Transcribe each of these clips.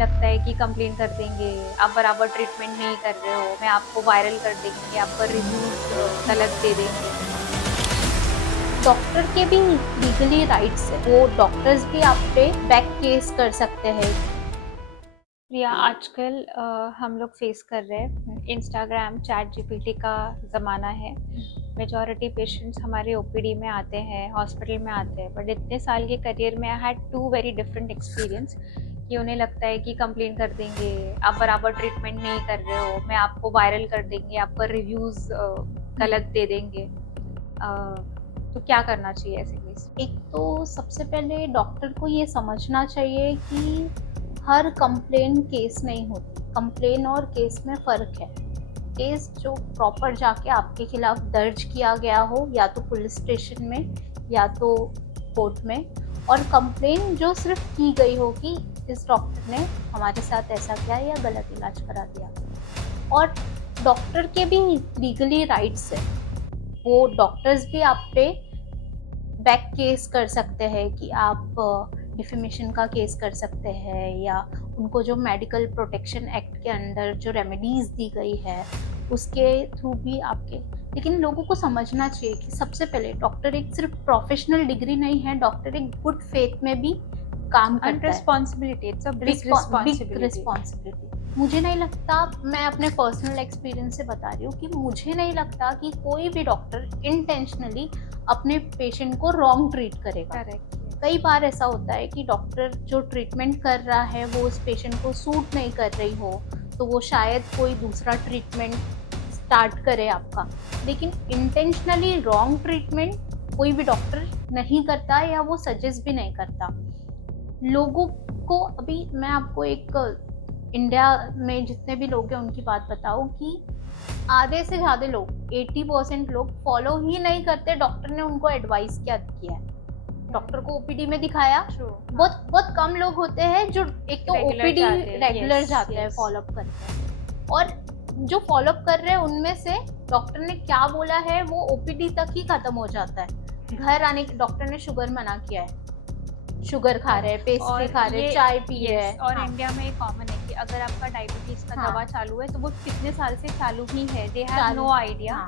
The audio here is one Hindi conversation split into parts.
लगता है कि कंप्लेन कर देंगे, आप बराबर ट्रीटमेंट नहीं कर रहे हो, मैं आपको वायरल कर देंगे, आप पर रिव्यूज़ गलत दे देंगे। डॉक्टर के भी लीगली राइट्स है, वो डॉक्टर्स भी आप पे बैक केस कर सकते हैं। प्रिया, आजकल हम लोग फेस कर रहे हैं इंस्टाग्राम चैट जीपीटी का ज़माना है। मेजॉरिटी पेशेंट्स हमारे ओपीडी में आते हैं, हॉस्पिटल में आते हैं, बट इतने साल के करियर में I had to very different experience कि उन्हें लगता है कि कंप्लेन कर देंगे, आप बराबर ट्रीटमेंट नहीं कर रहे हो, मैं आपको वायरल कर देंगे, आप पर रिव्यूज़ गलत दे देंगे। तो क्या करना चाहिए ऐसे केस? एक तो सबसे पहले डॉक्टर को ये समझना चाहिए कि हर कंप्लेन केस नहीं होती। कंप्लेन और केस में फ़र्क है। केस जो प्रॉपर जाके आपके खिलाफ दर्ज किया गया हो, या तो पुलिस स्टेशन में या तो कोर्ट में, और कंप्लेन जो सिर्फ की गई हो कि इस डॉक्टर ने हमारे साथ ऐसा किया या गलत इलाज करा दिया। और डॉक्टर के भी लीगली राइट्स है, वो डॉक्टर्स भी आप पे बैक केस कर सकते हैं कि आप डिफेमेशन का केस कर सकते हैं, या उनको जो मेडिकल प्रोटेक्शन एक्ट के अंडर जो रेमेडीज़ दी गई है उसके थ्रू भी आपके। लेकिन लोगों को समझना चाहिए कि सबसे पहले डॉक्टर एक सिर्फ प्रोफेशनल डिग्री नहीं है, डॉक्टर एक गुड फेथ में भी काम एंड करता है। Responsibility, it's a big big responsibility. Responsibility. मुझे नहीं लगता, मैं अपने पर्सनल एक्सपीरियंस से बता रही हूँ कि मुझे नहीं लगता कि कोई भी डॉक्टर इंटेंशनली अपने पेशेंट को रॉन्ग ट्रीट करेगा। करेक्ट। कई बार ऐसा होता है कि डॉक्टर जो ट्रीटमेंट कर रहा है वो उस पेशेंट को सूट नहीं कर रही हो, तो वो शायद कोई दूसरा ट्रीटमेंट स्टार्ट करे आपका। लेकिन इंटेंशनली रॉन्ग ट्रीटमेंट कोई भी डॉक्टर नहीं करता, या वो सजेस्ट भी नहीं करता लोगों को। अभी मैं आपको एक इंडिया में जितने भी लोग हैं उनकी बात बताऊं कि आधे से ज़्यादा लोग, 80% लोग फॉलो ही नहीं करते डॉक्टर ने उनको एडवाइस क्या किया है। डॉक्टर को ओपीडी में दिखाया, बहुत बहुत कम लोग होते हैं जो एक तो ओपीडी रेगुलर जाते हैं, फॉलो अप करते हैं। और जो फॉलो अप कर रहे हैं उनमें से डॉक्टर ने क्या बोला है वो ओपीडी तक ही खत्म हो जाता है। घर आने के डॉक्टर ने शुगर मना किया है, शुगर खा रहे हैं, पेस्ट्री खा रहे हैं, चाय पी रहे हैं। और इंडिया में कॉमन है कि अगर आपका डायबिटीज का हाँ। दवा चालू है तो वो कितने साल से चालू ही है, दे हैव चालू। No idea.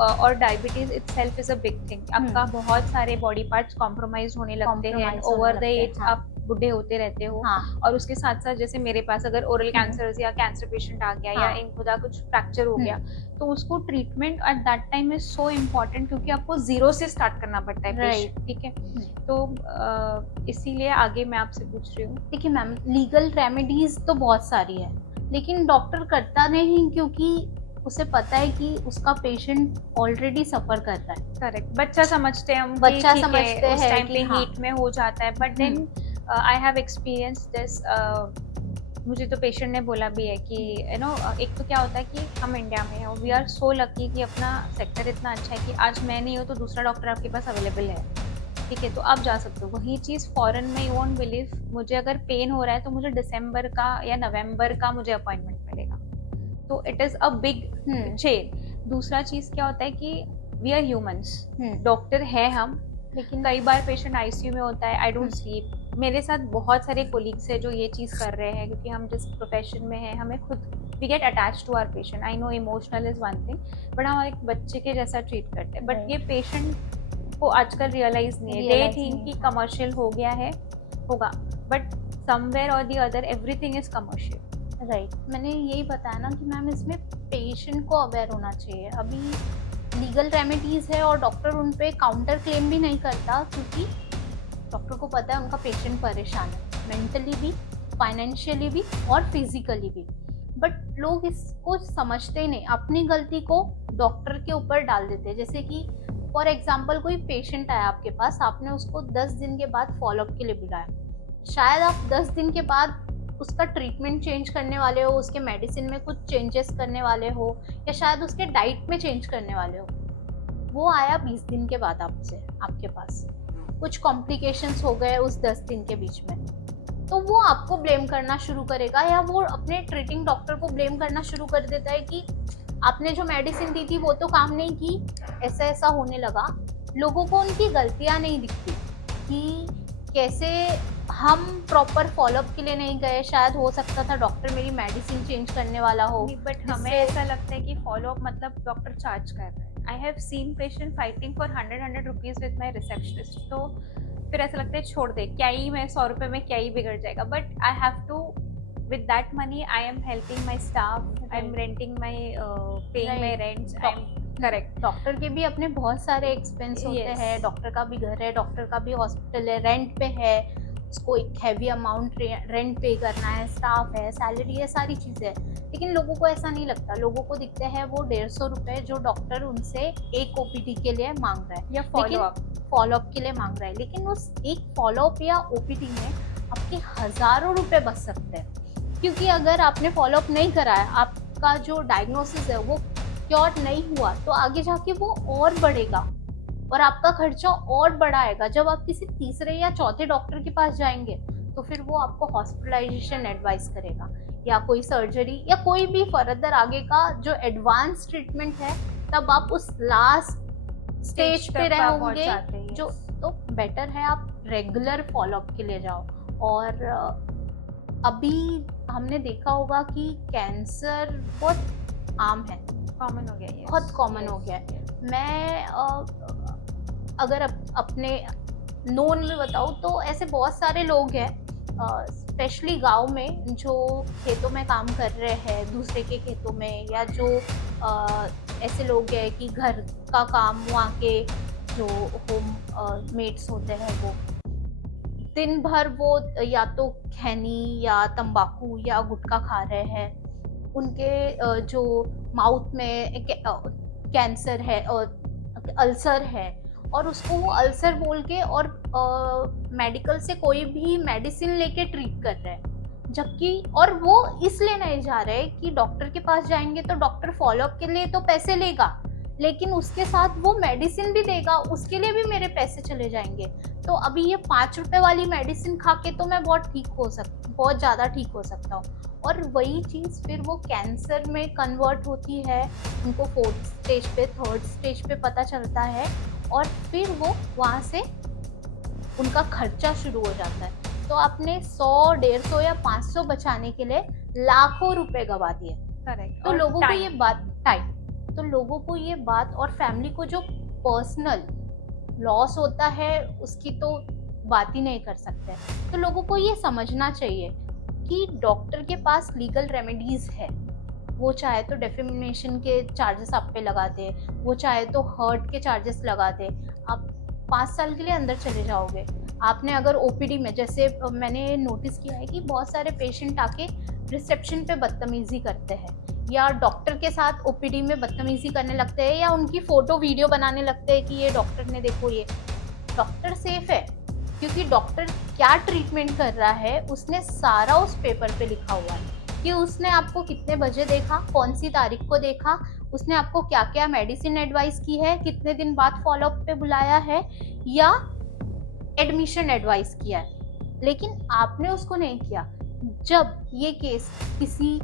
और diabetes itself is a big thing. आपका बहुत सारे बॉडी पार्ट्स कॉम्प्रोमाइज होने लगते हैं, Compromise होने ओवर द लगते हैं, एज हाँ। आप बुढ़े होते रहते हो। हाँ। और उसके साथ साथ जैसे मेरे पास अगर ओरल कैंसर या कैंसर पेशेंट आ गया, या हाँ। इन खुदा कुछ फ्रैक्चर हो गया, तो उसको treatment at that time is so important, क्योंकि आपको जीरो से स्टार्ट करना पड़ता है राइट। पेशेंट, ठीक है। तो इसीलिए आगे मैं आपसे पूछ रही हूँ। देखिए मैम, लीगल रेमेडीज तो बहुत सारी है, लेकिन डॉक्टर करता नहीं क्योंकि उसे पता है कि उसका पेशेंट ऑलरेडी सफर कर रहा है। करेक्ट, बच्चा समझते हैं हम कि बच्चा ठीक है, समझते उस हैं टाइम कि पे हाँ। हीट में हो जाता है, but then I have experience this. मुझे तो पेशेंट ने बोला भी है कि एक तो क्या होता है कि हम इंडिया में हैं, वी आर सो लकी कि अपना सेक्टर इतना अच्छा है कि आज मैं नहीं हूँ तो दूसरा डॉक्टर आपके पास अवेलेबल है, ठीक है, तो आप जा सकते हो। वही चीज़ फॉरेन में, यू वोंट बिलीव, मुझे अगर पेन हो रहा है तो मुझे दिसंबर का या नवंबर का मुझे अपॉइंटमेंट मिलेगा। तो it is a big chain. दूसरा चीज़ क्या होता है कि वी आर ह्यूमंस, डॉक्टर है हम, लेकिन कई बार पेशेंट आईसीयू में होता है, आई डोंट स्लीप। मेरे साथ बहुत सारे कोलीग्स हैं जो ये चीज़ कर रहे हैं, क्योंकि हम जिस प्रोफेशन में हैं हमें खुद we get attach to our patient. I know emotional is one thing, but हम एक बच्चे के जैसा ट्रीट करते हैं। बट ये पेशेंट को आजकल रियलाइज नहीं है, दे थिंक कि कमर्शियल हो गया है, होगा, बट समवेयर और the other everything is commercial. Right. मैंने यही बताया ना कि मैम इसमें पेशेंट को अवेयर होना चाहिए। अभी लीगल रेमेडीज है और डॉक्टर उन पे काउंटर क्लेम भी नहीं करता, क्योंकि डॉक्टर को पता है उनका पेशेंट परेशान है, मेंटली भी, फाइनेंशियली भी और फिजिकली भी। बट लोग इसको समझते ही नहीं, अपनी गलती को डॉक्टर के ऊपर डाल देते हैं। जैसे कि फॉर एग्जाम्पल कोई पेशेंट आया आपके पास, आपने उसको 10 दिन के बाद फॉलोअप के लिए बुलाया, शायद आप 10 दिन के बाद उसका ट्रीटमेंट चेंज करने वाले हो, उसके मेडिसिन में कुछ चेंजेस करने वाले हो, या शायद उसके डाइट में चेंज करने वाले हो। वो आया 20 दिन के बाद आपके पास, कुछ कॉम्प्लिकेशंस हो गए उस 10 दिन के बीच में, तो वो आपको ब्लेम करना शुरू करेगा, या वो अपने ट्रीटिंग डॉक्टर को ब्लेम करना शुरू कर देता है कि आपने जो मेडिसिन दी थी वो तो काम नहीं की, ऐसा ऐसा होने लगा। लोगों को उनकी गलतियां नहीं दिखती कि कैसे हम प्रॉपर फॉलोअप के लिए नहीं गए, शायद हो सकता था डॉक्टर मेरी मेडिसिन चेंज करने वाला हो, बट हमें जिससे ऐसा लगता है कि फॉलो अप मतलब डॉक्टर चार्ज कर रहा है। I have seen patient fighting for 100 rupees with my receptionist, तो फिर ऐसा लगता है छोड़ दे, क्या ही मैं 100 रुपये में क्या ही बिगड़ जाएगा, but I have to with that money I am helping my staff, I am renting my paying my rents, I am correct। Doctor के भी अपने बहुत सारे एक्सपेंस होते Yes। हैं, डॉक्टर का भी घर है, डॉक्टर का भी हॉस्पिटल है, रेंट पे है, उसको एक हैवी अमाउंट रेंट पे करना है, स्टाफ है, सैलरी है, सारी चीज़ें हैं। लेकिन लोगों को ऐसा नहीं लगता, लोगों को दिखते हैं वो 150 रुपये जो डॉक्टर उनसे एक ओपीडी के लिए मांग रहा है या फॉलोअप के लिए मांग रहा है, लेकिन उस एक फॉलोअप या ओपीडी में आपके हज़ारों रुपए बच सकते हैं। क्योंकि अगर आपने फॉलोअप नहीं कराया, आपका जो डायग्नोसिस है वो क्योर नहीं हुआ, तो आगे जाके वो और बढ़ेगा और आपका खर्चा और बढ़ाएगा। जब आप किसी तीसरे या चौथे डॉक्टर के पास जाएंगे तो फिर वो आपको हॉस्पिटलाइजेशन एडवाइस करेगा या कोई सर्जरी या कोई भी फर्दर आगे का जो एडवांस ट्रीटमेंट है, तब आप उस लास्ट स्टेज पे रहोगे जो, तो बेटर है आप रेगुलर फॉलोअप के लिए जाओ। और अभी हमने देखा होगा कि कैंसर बहुत आम है, कॉमन हो गया है, बहुत कॉमन हो गया है। मैं अगर अपने नोन में बताऊँ तो ऐसे बहुत सारे लोग हैं, स्पेशली गांव में, जो खेतों में काम कर रहे हैं दूसरे के खेतों में, या जो ऐसे लोग हैं कि घर का काम, वहाँ के जो होम मेट्स होते हैं वो दिन भर वो या तो खैनी या तंबाकू या गुटखा खा रहे हैं, उनके जो माउथ में कैंसर है और अल्सर है, और उसको वो अल्सर बोल के और मेडिकल से कोई भी मेडिसिन लेके ट्रीट कर रहे हैं, जबकि और वो इसलिए नहीं जा रहे कि डॉक्टर के पास जाएंगे तो डॉक्टर फॉलोअप के लिए तो पैसे लेगा, लेकिन उसके साथ वो मेडिसिन भी देगा, उसके लिए भी मेरे पैसे चले जाएंगे। तो अभी ये 5 रुपए वाली मेडिसिन खा के तो मैं बहुत ज़्यादा ठीक हो सकता हूँ, और वही चीज़ फिर वो कैंसर में कन्वर्ट होती है, उनको 4th स्टेज पे 3rd स्टेज पे पता चलता है, और फिर वो वहाँ से उनका खर्चा शुरू हो जाता है। तो आपने 100, 150 या 500 बचाने के लिए लाखों रुपए गवा दिए। करेक्ट। तो लोगों को ये बात तो लोगों को ये बात, और फैमिली को जो पर्सनल लॉस होता है उसकी तो बात ही नहीं कर सकते। तो लोगों को ये समझना चाहिए कि डॉक्टर के पास लीगल रेमेडीज है, वो चाहे तो डेफिमेशन के चार्जेस आप पे लगा दे, वो चाहे तो हर्ट के चार्जेस लगा दे, आप 5 साल के लिए अंदर चले जाओगे। आपने अगर ओपीडी में, जैसे मैंने नोटिस किया है कि बहुत सारे पेशेंट आके रिसेप्शन पे बदतमीजी करते हैं, या डॉक्टर के साथ ओपीडी में बदतमीजी करने लगते हैं, या उनकी फोटो वीडियो बनाने लगते हैं कि ये डॉक्टर ने, देखो ये डॉक्टर सेफ है, क्योंकि डॉक्टर क्या ट्रीटमेंट कर रहा है उसने सारा उस पेपर पे लिखा हुआ है कि उसने आपको कितने बजे देखा, कौन सी तारीख को देखा, उसने आपको क्या क्या मेडिसिन एडवाइस की है, कितने दिन बाद फॉलोअप पे बुलाया है या एडमिशन एडवाइस किया है, लेकिन आपने उसको नहीं किया। जब ये केस किसी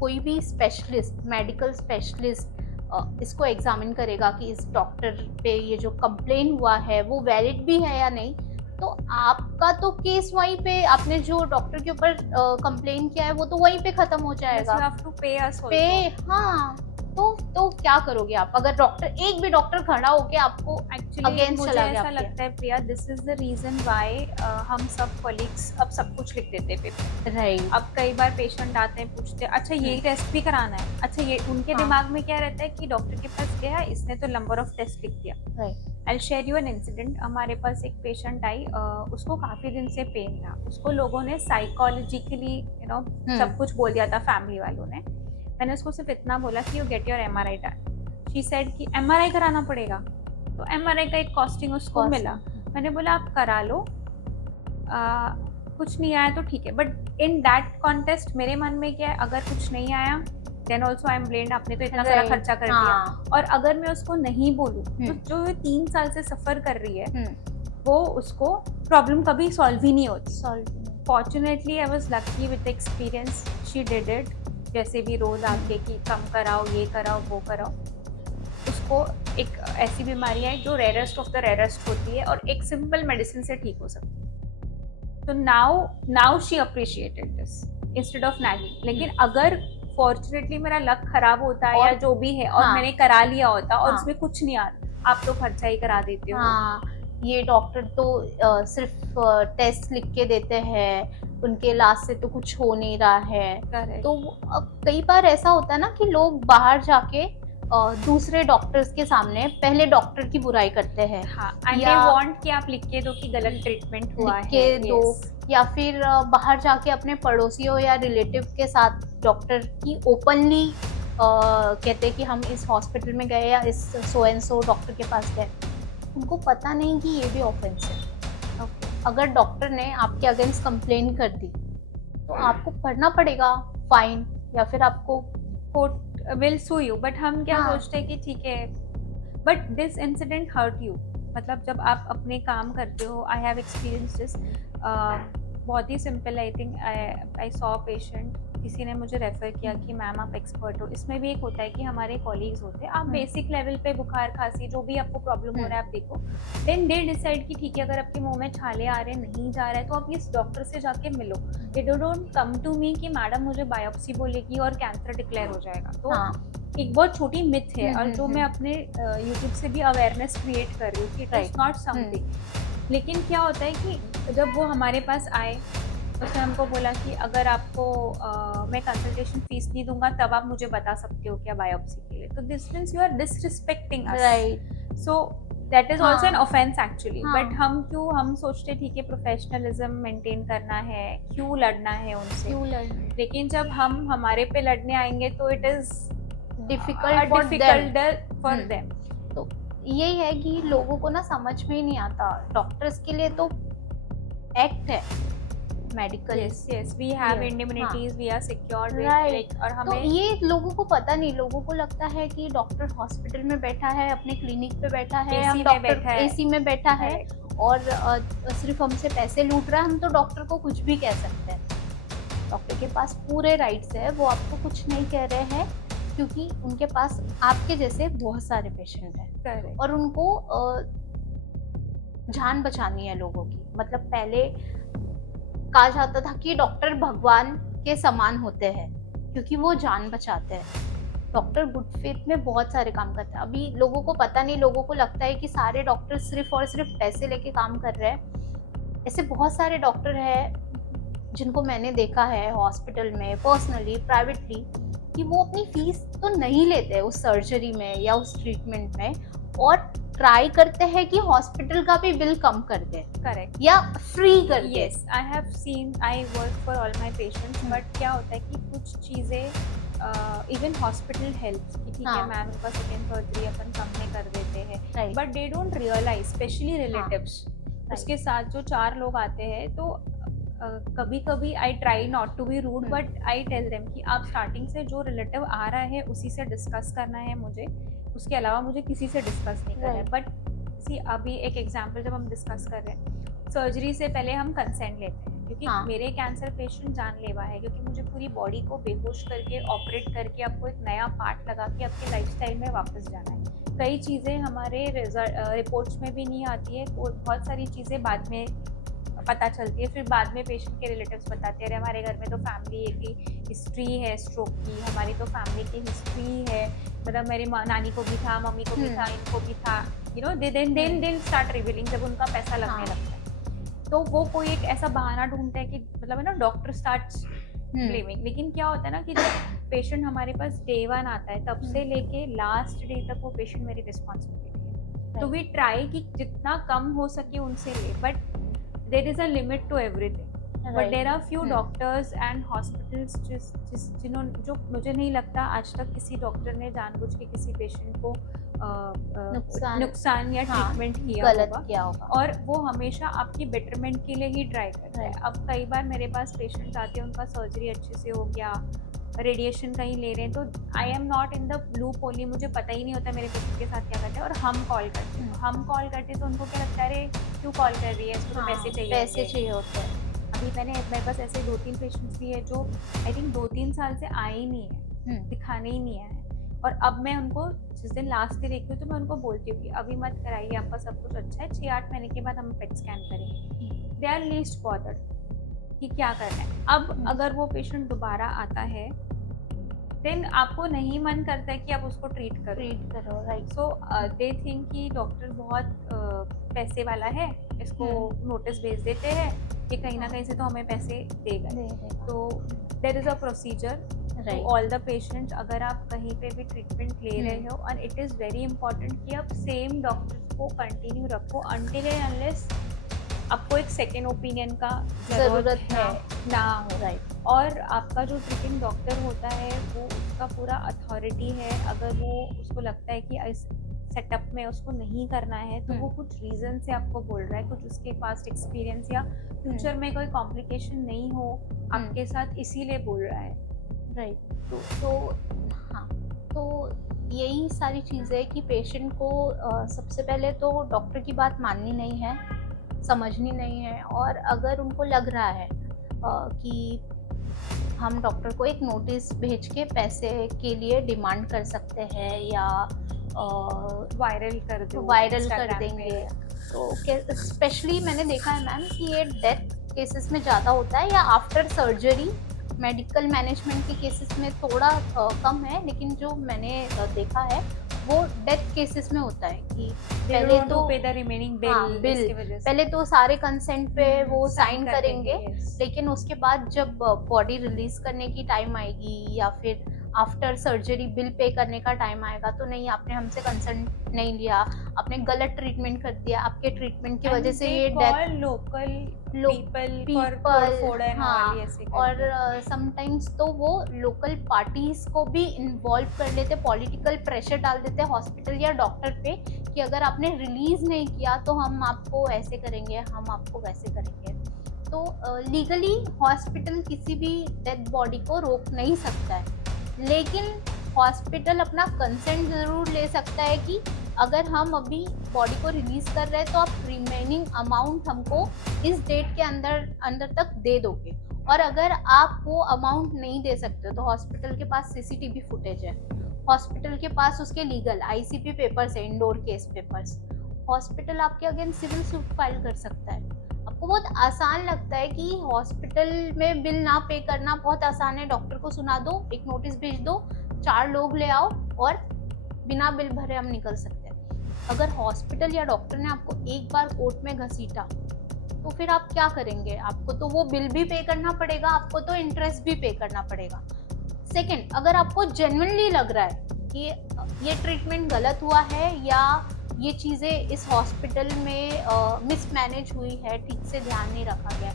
कोई भी स्पेशलिस्ट, मेडिकल स्पेशलिस्ट इसको एग्जामिन करेगा कि इस डॉक्टर पे ये जो कंप्लेन हुआ है वो वैलिड भी है या नहीं, तो आपका तो केस वहीं पे, आपने जो डॉक्टर के ऊपर कंप्लेन किया है वो तो वहीं पे खत्म हो जाएगा। You have to pay us also। हाँ, तो क्या करोगे आप अगर डॉक्टर, एक भी डॉक्टर खड़ा होके आपको अगेंस्ट मुझे चला ऐसा गया? लगता है Priya, this is the reason why हम सब कॉलीग्स अब सब कुछ लिख देते हैं पेपर। राइट। अब कई बार पेशेंट आते हैं, पूछते हैं अच्छा ये टेस्ट भी कराना है, अच्छा ये, उनके हाँ। दिमाग में क्या रहता है कि डॉक्टर के पास गया, इसने तो नंबर ऑफ टेस्ट लिख दिया। Right. I share you an incident. हमारे पास एक पेशेंट आई, उसको काफी दिन से पेन था, उसको लोगों ने साइकोलॉजिकली सब कुछ बोल दिया था, फैमिली वालों ने। मैंने उसको सिर्फ इतना बोला कि you get your MRI done. She said कि MRI कराना पड़ेगा, तो MRI का एक कॉस्टिंग उसको मिला। मैंने बोला आप करा लो, कुछ नहीं आया तो ठीक है, बट इन दैट कॉन्टेस्ट मेरे मन में क्या है, अगर कुछ नहीं आया then also I am blamed, आपने तो इतना सारा खर्चा कर दिया। और अगर मैं उसको नहीं बोलूँ तो जो 3 साल से सफर कर रही है वो, उसको प्रॉब्लम कभी सॉल्व ही नहीं होती। Fortunately I was lucky with experience, she did it. जैसे भी रोज आके कि कम कराओ, ये कराओ, वो कराओ। उसको एक ऐसी बीमारी है जो रेयरेस्ट ऑफ द रेयरेस्ट होती है और एक सिंपल मेडिसिन से ठीक हो सकती है। तो now she appreciated this instead of nagging. लेकिन अगर फॉर्चुनेटली मेरा लक खराब होता है या जो भी है और हाँ, मैंने करा लिया होता और हाँ, उसमें कुछ नहीं आता, आप तो खर्चा ही करा देते हो। हाँ, ये डॉक्टर तो सिर्फ टेस्ट लिख के देते हैं, उनके इलाज से तो कुछ हो नहीं रहा है। करेक्ट। तो अब कई बार ऐसा होता है ना कि लोग बाहर जाके दूसरे डॉक्टर्स के सामने पहले डॉक्टर की बुराई करते हैं, हाँ, एंड दे या वांट कि आप लिख के दो कि गलत ट्रीटमेंट हुआ लिख है। के दो, Yes. या फिर बाहर जाके अपने पड़ोसियों या रिलेटिव के साथ डॉक्टर की ओपनली कहते हैं कि हम इस हॉस्पिटल में गए या इस सो एंड सो डॉक्टर के पास गए। उनको पता नहीं कि ये भी ऑफेंस है। Okay. अगर डॉक्टर ने आपके अगेंस्ट कंप्लेन कर दी तो आपको भरना पड़ेगा फाइन, या फिर आपको court will sue you, but हम क्या हाँ। सोचते हैं कि ठीक है, but this incident hurt you. मतलब जब आप अपने काम करते हो, आई हैव एक्सपीरियंस दिस। बहुत ही simple, I think I saw patient, किसी ने मुझे रेफर किया कि मैम आप एक्सपर्ट हो। इसमें भी एक होता है कि हमारे कॉलीग्स होते हैं, आप बेसिक लेवल पे बुखार खांसी जो भी आपको प्रॉब्लम हो रहा है आप देखो, देन दे डिसाइड कि ठीक है अगर आपके मुंह में छाले आ रहे हैं, नहीं जा रहा है, तो आप इस डॉक्टर से जाके मिलो। They don't come to me कि मैडम मुझे बायोप्सी बोलेगी और कैंसर डिक्लेयर हो जाएगा। तो हाँ, एक बहुत छोटी मिथ है, और जो मैं अपने यूट्यूब से भी अवेयरनेस क्रिएट कर रही हूँ कि इट इज नॉट समथिंग। लेकिन क्या होता है कि जब वो हमारे पास आए, उसने हमको बोला कि अगर आपको मैं कंसल्टेशन फीस नहीं दूंगा तब आप मुझे बता सकते हो क्या बायोप्सी के लिए। तो this means you are disrespecting us, right. So that is also an हाँ, ऑफेंस एक्चुअली। हाँ। बट हम सोचते ठीक है प्रोफेशनलिज्म मेंटेन करना है, क्यों लड़ना है उनसे। क्यों लड़ना? लेकिन जब हम हमारे पे लड़ने आएंगे तो it is difficult for them. For them. तो यही है कि लोगों को ना समझ में ही नहीं आता, डॉक्टर्स के लिए तो एक्ट है medical. yes yes we have Yes, indemnities, we are secured with right. like, और तो हमें ये लोगों को पता नहीं, लोगों को लगता है कि डॉक्टर हॉस्पिटल में बैठा है, अपने क्लिनिक पे बैठा है, AC हम में डॉक्टर बैठा है। एसी में बैठा है Correct. और सिर्फ हमसे पैसे लूट रहा है, हम तो डॉक्टर को कुछ भी कह सकते हैं। डॉक्टर के पास पूरे राइट्स है, वो आपको कुछ नहीं कह रहे हैं, क्योंकि उनके पास आपके जैसे बहुत सारे पेशेंट हैं Correct. और उनको जान बचानी है लोगों की। मतलब पहले कहा जाता था कि डॉक्टर भगवान के समान होते हैं, क्योंकि वो जान बचाते हैं। डॉक्टर गुड फेथ में बहुत सारे काम करते हैं। अभी लोगों को पता नहीं, लोगों को लगता है कि सारे डॉक्टर सिर्फ और सिर्फ पैसे लेके काम कर रहे हैं। ऐसे बहुत सारे डॉक्टर हैं जिनको मैंने देखा है हॉस्पिटल में, पर्सनली, प्राइवेटली, कि वो अपनी फीस तो नहीं लेते उस सर्जरी में या उस ट्रीटमेंट में, और ट्राई करते हैं कि हॉस्पिटल का भी बिल कम कर दे Correct. या फ्री कर दे। Yes, I have seen, I work for all my patients, but क्या होता है कि कुछ चीज़ें इवन हॉस्पिटल हेल्प कि ठीक है हाँ। मैम उनका सेकेंड सर्जरी अपन कम में कर देते हैं, Right. But they don't realise, specially relatives. उसके साथ जो 4 लोग आते हैं, तो कभी कभी I try not to be rude, but I tell them कि आप स्टार्टिंग से जो रिलेटिव आ रहा है उसी से डिस्कस करना है मुझे, उसके अलावा मुझे किसी से डिस्कस नहीं करना है। Right. बट सी अभी एक एग्जांपल, जब हम डिस्कस कर रहे हैं सर्जरी से पहले हम कंसेंट लेते हैं, क्योंकि हाँ। मेरे कैंसर पेशेंट जानलेवा है, क्योंकि मुझे पूरी बॉडी को बेहोश करके ऑपरेट करके आपको एक नया पार्ट लगा के आपके लाइफस्टाइल में वापस जाना है। कई चीज़ें हमारे रिपोर्ट्स में भी नहीं आती है, बहुत सारी चीज़ें बाद में पता चलती है, फिर बाद में पेशेंट के रिलेटिव्स बताते हैं, अरे हमारे घर में तो फैमिली की हिस्ट्री है स्ट्रोक की, हमारी तो फैमिली की हिस्ट्री है, मतलब मेरी नानी को भी था, मम्मी को भी था, इनको भी था, you know, then start revealing जब उनका पैसा लगने लगता है। तो वो कोई एक ऐसा बहाना ढूंढते हैं कि मतलब है ना, डॉक्टर स्टार्ट्स ब्लेमिंग। लेकिन क्या होता है ना कि जब पेशेंट हमारे पास डे 1 आता है, तब से लेके लास्ट डे तक वो पेशेंट मेरी रिस्पॉन्सिबिलिटी है। तो वी ट्राई कि जितना कम हो सके उनसे ले, but there is a limit to everything. But Right. there are few doctors and hospitals जिन्होंने, जो मुझे नहीं लगता आज तक किसी डॉक्टर ने जानबूझ के किसी पेशेंट को नुकसान या ट्रीटमेंट गलत किया होगा। और वो हमेशा आपकी बेटरमेंट के लिए ही ट्राई करता है। अब कई बार मेरे पास पेशेंट्स आते हैं, उनका सर्जरी अच्छे से हो गया, रेडिएशन कहीं ले रहे हैं, तो I am not in the loop only, मुझे पता ही नहीं होता मेरे पेशेंट के साथ क्या करते हैं, और हम कॉल करते हैं। हम कॉल करते हैं तो उनको क्या लगता है, अरे क्यों कॉल कर रही है, इसको तो पैसे चाहिए होते हैं। अभी मेरे पास ऐसे 2-3 पेशेंट्स भी है जो आई थिंक 2-3 साल से आए ही नहीं है, दिखाने ही नहीं आए, और अब मैं उनको जिस दिन लास्ट डे देखती हूँ तो मैं उनको बोलती हूँ कि अभी मत कराइए, आपका सब कुछ अच्छा है, 6-8 महीने के बाद हम पेट स्कैन करेंगे। They are least bothered. कि क्या करना है। अब अगर वो पेशेंट दोबारा आता है, देन आपको नहीं मन करता है कि आप उसको ट्रीट करो। ट्रीट करो, राइट। सो दे थिंक कि डॉक्टर बहुत पैसे वाला है, इसको नोटिस भेज देते हैं, ये कहीं ना कहीं से तो हमें पैसे देगा ही। दे देगा। तो there is a procedure to right. All the patients. अगर आप कहीं पे भी ट्रीटमेंट ले रहे हो, and it is very important कि आप सेम डॉक्टर को कंटिन्यू रखो अनटिल एंड अनलेस आपको एक सेकेंड ओपिनियन का जरूरत ना है। ना हो। राइट। और आपका जो ट्रीटिंग डॉक्टर होता है वो उसका पूरा अथॉरिटी है। अगर वो उसको लगता है कि इस सेटअप में उसको नहीं करना है, तो वो कुछ रीज़न से आपको बोल रहा है, कुछ उसके पास्ट एक्सपीरियंस या फ्यूचर में कोई कॉम्प्लिकेशन नहीं हो आपके साथ, इसीलिए बोल रहा है। राइट। तो हाँ, तो यही सारी चीज़ें कि पेशेंट को सबसे पहले तो डॉक्टर की बात माननी नहीं है, समझनी नहीं है, और अगर उनको लग रहा है कि हम डॉक्टर को एक नोटिस भेज के पैसे के लिए डिमांड कर सकते हैं या वायरल कर दो वायरल कर Instagram देंगे, पे। तो स्पेशली मैंने देखा है मैम कि ये डेथ केसेस में ज़्यादा होता है, या आफ्टर सर्जरी मेडिकल मैनेजमेंट के केसेस में थोड़ा कम है, लेकिन जो मैंने देखा है वो डेथ केसेस में होता है कि पहले तो पे द रिमेनिंग बिल, हाँ, बिल इसकी वजह से पहले तो सारे कंसेंट पे वो साइन साइन कर करेंगे, देंगे, yes। लेकिन उसके बाद जब बॉडी रिलीज करने की टाइम आएगी या फिर आफ्टर सर्जरी बिल पे करने का टाइम आएगा, तो नहीं, आपने हमसे कंसेंट नहीं लिया, आपने गलत ट्रीटमेंट कर दिया, आपके ट्रीटमेंट की वजह से ये death local people for people, तोड़फोड़ एंड हाँ, ऑल ऐसे और करके। समटाइम्स तो वो लोकल पार्टीज को भी इन्वॉल्व कर लेते, पॉलिटिकल प्रेशर डाल देते हॉस्पिटल या डॉक्टर पे कि अगर आपने रिलीज नहीं किया तो हम आपको ऐसे करेंगे, हम आपको वैसे करेंगे। तो लीगली हॉस्पिटल किसी भी डेड बॉडी को रोक नहीं सकता है, लेकिन हॉस्पिटल अपना कंसेंट जरूर ले सकता है कि अगर हम अभी बॉडी को रिलीज कर रहे हैं तो आप रिमेनिंग अमाउंट हमको इस डेट के अंदर तक दे दोगे। और अगर आप वो अमाउंट नहीं दे सकते तो हॉस्पिटल के पास सीसीटीवी फुटेज है, हॉस्पिटल के पास उसके लीगल आईसीपी पेपर्स है, इंडोर केस पेपर्स, हॉस्पिटल आपके अगेंस्ट सिविल सूट फाइल कर सकता है। आपको बहुत आसान लगता है कि हॉस्पिटल में बिल ना पे करना बहुत आसान है, डॉक्टर को सुना दो, एक नोटिस भेज दो, 4 लोग ले आओ और बिना बिल भरे हम निकल सकते हैं। अगर हॉस्पिटल या डॉक्टर ने आपको एक बार कोर्ट में घसीटा तो फिर आप क्या करेंगे? आपको तो वो बिल भी पे करना पड़ेगा, आपको तो इंटरेस्ट भी पे करना पड़ेगा। सेकंड, अगर आपको जेन्युइनली लग रहा है कि ये ट्रीटमेंट गलत हुआ है या ये चीज़ें इस हॉस्पिटल में मिसमैनेज हुई है, ठीक से ध्यान नहीं रखा गया,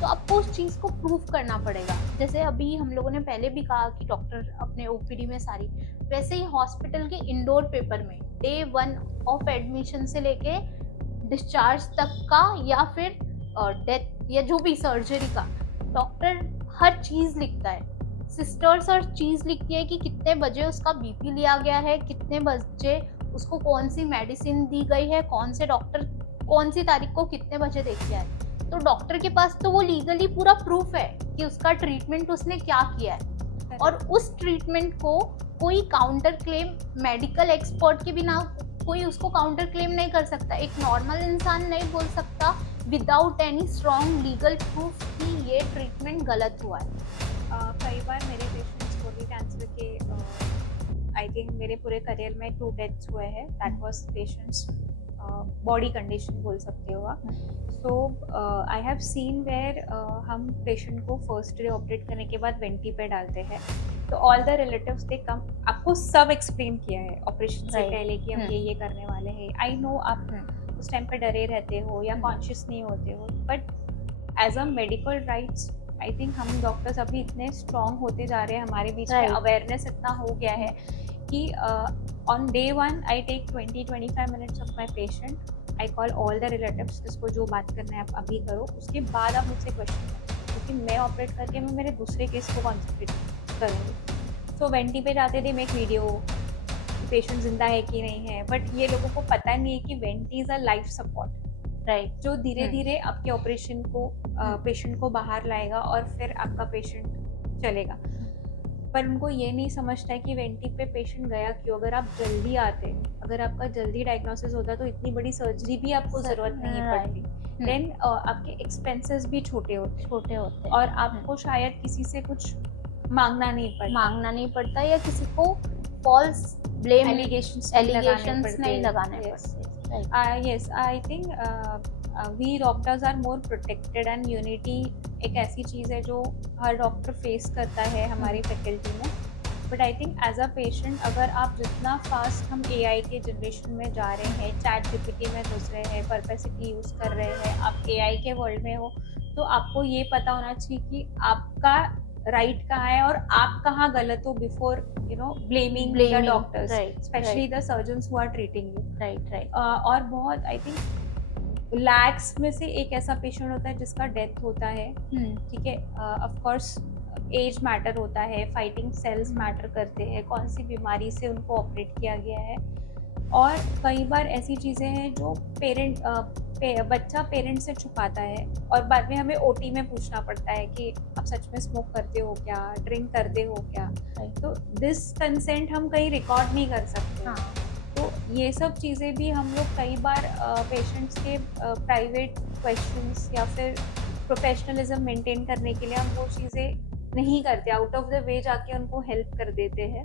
तो आपको उस चीज़ को प्रूव करना पड़ेगा। जैसे अभी हम लोगों ने पहले भी कहा कि डॉक्टर अपने ओपीडी में सारी, वैसे ही हॉस्पिटल के इंडोर पेपर में डे 1 ऑफ एडमिशन से लेके डिस्चार्ज तक का या फिर डेथ या जो भी सर्जरी का, डॉक्टर हर चीज़ लिखता है। सिस्टर्स हर चीज़ लिखती है कि कितने बजे उसका बीपी लिया गया है, कितने बजे उसको कौन सी मेडिसिन दी गई है, कौन से डॉक्टर कौन सी तारीख को कितने बजे देख के आए। तो डॉक्टर के पास तो वो लीगली पूरा प्रूफ है कि उसका ट्रीटमेंट उसने क्या किया है, और उस ट्रीटमेंट को कोई काउंटर क्लेम मेडिकल एक्सपर्ट के बिना कोई उसको काउंटर क्लेम नहीं कर सकता। एक नॉर्मल इंसान नहीं बोल सकता without any strong legal proof कि ये ट्रीटमेंट गलत हुआ है। कई बार मेरे पेशेंट्स को भी कैंसर के आई थिंक मेरे पूरे करियर में 2 डेथ्स हुए हैं। That was patients body condition बोल सकते हो आप। सो आई हैव सीन वेयर हम पेशेंट को फर्स्ट डे ऑपरेट करने के बाद वेंटी पे डालते हैं, तो ऑल द रिलेटिव्स दे कम, आपको सब एक्सप्लेन किया है ऑपरेशन से पहले कि हम ये करने वाले हैं। आई नो आप उस टाइम पे डरे रहते हो या कॉन्शियस नहीं होते हो, but as a medical rights I think हम डॉक्टर्स अभी इतने स्ट्रॉन्ग होते जा रहे हैं, हमारे बीच में अवेयरनेस इतना हो गया है कि on day 1 I take 20-25 minutes of my patient, I call all the relatives, जिसको जो बात करना है आप अभी करो, उसके बाद आप मुझसे क्वेश्चन करो, क्योंकि मैं ऑपरेट करके मैं मेरे दूसरे केस को कॉन्सेंट्रेट करूँगी। सो वेंटी पे जाते थे, मैं एक वीडियो पेशेंट जिंदा है कि नहीं है, बट ये लोगों को पता नहीं है कि vanity is a life support, right, जो धीरे धीरे आपके ऑपरेशन को पेशेंट को बाहर लाएगा और फिर आपका पेशेंट चलेगा। पर उनको ये नहीं समझता है कि वेंटी पे पेशेंट गया क्यों। अगर आप जल्दी आते, अगर आपका जल्दी डायग्नोसिस होता तो इतनी बड़ी सर्जरी भी आपको ज़रूरत नहीं पड़ती। देन आपके एक्सपेंसेस भी छोटे होते छोटे होते हैं और आपको शायद किसी से कुछ मांगना नहीं पड़ता या किसी को फॉल्स ब्लेम एलिगेशंस नहीं लगाने पड़ते। Yes I think we doctors are more protected and unity एक ऐसी चीज़ है जो हर डॉक्टर फेस करता है हमारी फैकल्टी में। But I think as a patient अगर आप जितना फास्ट हम एआई के जनरेशन में जा रहे हैं, चैट जीपीटी में घुस रहे हैं, परप्लेक्सिटी यूज़ कर रहे हैं, आप एआई के वर्ल्ड में हो, तो आपको ये पता होना चाहिए कि आपका राइट कहाँ है और आप कहाँ गलत हो before blaming the doctors, specially the surgeons who are treating you. Right और बहुत आई थिंक लैक्स में से एक ऐसा पेशेंट होता है जिसका डेथ होता है, ठीक है। ऑफ कोर्स एज मैटर होता है, फाइटिंग सेल्स मैटर करते हैं, कौन सी बीमारी से उनको ऑपरेट किया गया है। और कई बार ऐसी चीज़ें हैं जो बच्चा पेरेंट से छुपाता है और बाद में हमें ओटी में पूछना पड़ता है कि आप सच में स्मोक करते हो क्या, ड्रिंक करते हो क्या। तो दिस कंसेंट हम कहीं रिकॉर्ड नहीं कर सकते। तो ये सब चीज़ें भी हम लोग कई बार पेशेंट्स के प्राइवेट क्वेश्चंस या फिर प्रोफेशनलिज्म मेंटेन करने के लिए हम वो चीज़ें नहीं करते, आउट ऑफ द वे जाके उनको हेल्प कर देते हैं।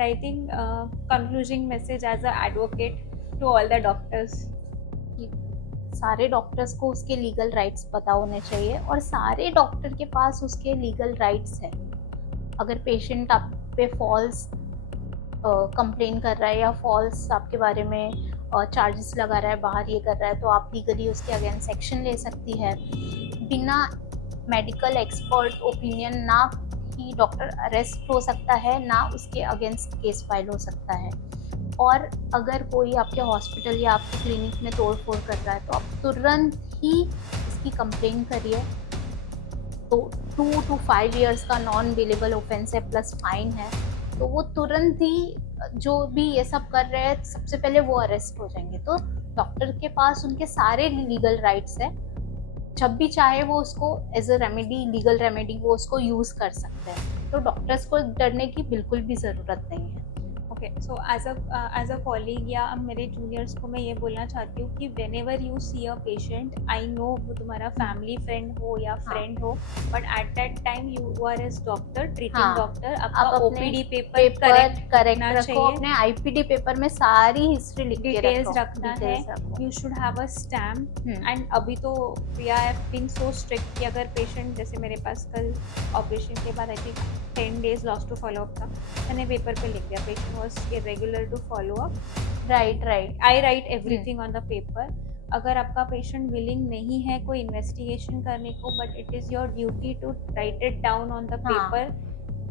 I think concluding message as a advocate to all the doctors, सारे डॉक्टर्स को उसके लीगल राइट्स पता होने चाहिए और सारे डॉक्टर के पास उसके लीगल राइट्स हैं। अगर पेशेंट आप पे फॉल्स कंप्लेन कर रहा है या फॉल्स आपके बारे में चार्जेस लगा रहा है, बाहर ये कर रहा है, तो आप लीगली उसके अगेंस्ट एक्शन ले सकती है। बिना मेडिकल एक्सपर्ट ओपिनियन ना ही डॉक्टर अरेस्ट हो सकता है, ना उसके अगेंस्ट केस फाइल हो सकता है। और अगर कोई आपके हॉस्पिटल या आपके क्लिनिक में तोड़ फोड़ कर रहा है तो आप तुरंत ही इसकी कंप्लेन करिए। तो 2 to 5 years का नॉन बिलेबल ऑफेंस है प्लस फाइन है, तो वो तुरंत ही जो भी ये सब कर रहे हैं सबसे पहले वो अरेस्ट हो जाएंगे। तो डॉक्टर के पास उनके सारे लीगल राइट्स है, जब भी चाहे वो उसको as a remedy, legal remedy वो उसको यूज़ कर सकते हैं। तो डॉक्टर्स को डरने की बिल्कुल भी ज़रूरत नहीं है। Okay, so as a colleague या मेरे जूनियर्स को मैं ये बोलना चाहती हूँ कि whenever you see a patient, I know वो तुम्हारा फैमिली फ्रेंड हो या फ्रेंड हो, but at that time you are as doctor, treating doctor, आपका ओपीडी पेपर करेक्ट रखो, अपने आईपीडी पेपर में सारी हिस्ट्री लिख के डिटेल्स रखना है। You should have a stamp. And अभी तो we are being so strict कि अगर पेशेंट, जैसे मेरे पास कल ऑपरेशन के बाद I think 10 days lost to follow up था, मैंने पेपर पे लिख दिया patient was irregular to follow up. Right, I write everything on the paper. अगर आपका पेशेंट विलिंग नहीं है कोई इन्वेस्टिगेशन करने को, but it is your duty to write it down on the paper,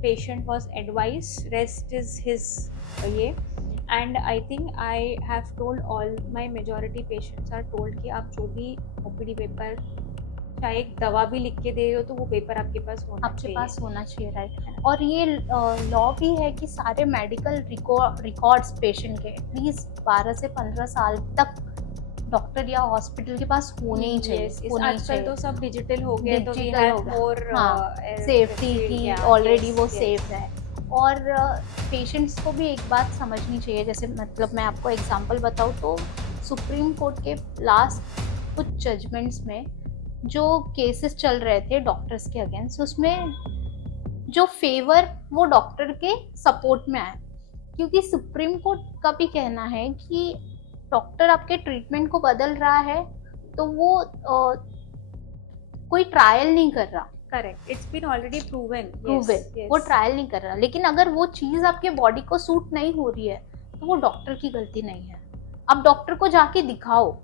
patient was advise, rest is his ये। And I think I have told all my majority patients are told कि आप जो भी ओपीडी पेपर, चाहे एक दवा भी लिख के दे रहे हो तो वो पेपर आपके पास होना चाहिए। राइट। और ये लॉ भी है कि सारे मेडिकल रिकॉर्ड्स पेशेंट के एटलीस्ट 12 से 15 साल तक डॉक्टर या हॉस्पिटल के पास होने ही चाहिए। आजकल तो सब डिजिटल हो गए, तो वी हैव मोर सेफ्टी की ऑलरेडी वो सेफ है। और पेशेंट्स को भी एक बात समझनी चाहिए, जैसे मतलब मैं आपको एग्जांपल बताऊँ तो सुप्रीम कोर्ट के लास्ट कुछ जजमेंट्स में जो केसेस चल रहे थे डॉक्टर्स के अगेंस्ट, उसमें जो फेवर वो डॉक्टर के सपोर्ट में आया, क्योंकि सुप्रीम कोर्ट का भी कहना है कि डॉक्टर आपके ट्रीटमेंट को बदल रहा है तो वो कोई ट्रायल नहीं कर रहा। Correct, it's been already proven. वो ट्रायल नहीं कर रहा, लेकिन अगर वो चीज आपके बॉडी को सूट नहीं हो रही है तो वो डॉक्टर की गलती नहीं है। आप डॉक्टर को जाके दिखाओ,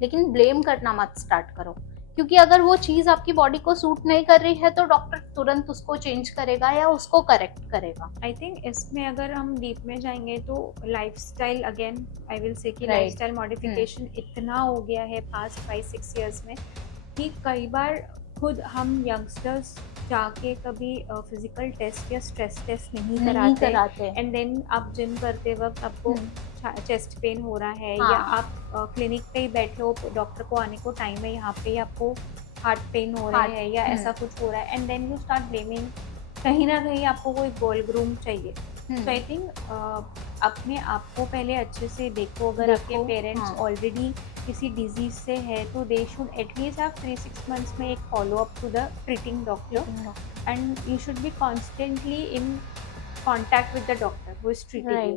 लेकिन ब्लेम करना मत स्टार्ट करो, क्योंकि अगर वो चीज आपकी बॉडी को सूट नहीं कर रही है तो डॉक्टर तुरंत उसको चेंज करेगा या उसको करेक्ट करेगा। आई थिंक इसमें अगर हम डीप में जाएंगे तो lifestyle, again I will say कि लाइफस्टाइल मॉडिफिकेशन इतना हो गया है पास्ट 5-6 years में कि कई बार खुद हम यंगस्टर्स जाके कभी फिजिकल टेस्ट या स्ट्रेस टेस्ट नहीं कराते। एंड देन आप जिम करते वक्त आपको चेस्ट पेन हो रहा है, या आप क्लिनिक पे ही बैठे हो, डॉक्टर को आने को टाइम है, यहाँ पे आपको हार्ट पेन हो रहा है या ऐसा कुछ हो रहा है, and then you start blaming कहीं ना कहीं आपको कोई गोल ग्रूम चाहिए। सो आई हम्म, थिंक अपने आप को पहले अच्छे से देखो। अगर आपके देखो। पेरेंट्स हाँ, ऑलरेडी किसी डिजीज से है तो they should at least have 3-6 months में एक follow up to the treating doctor, treating doctor. And you should be constantly in contact with the doctor who is treating you. Right.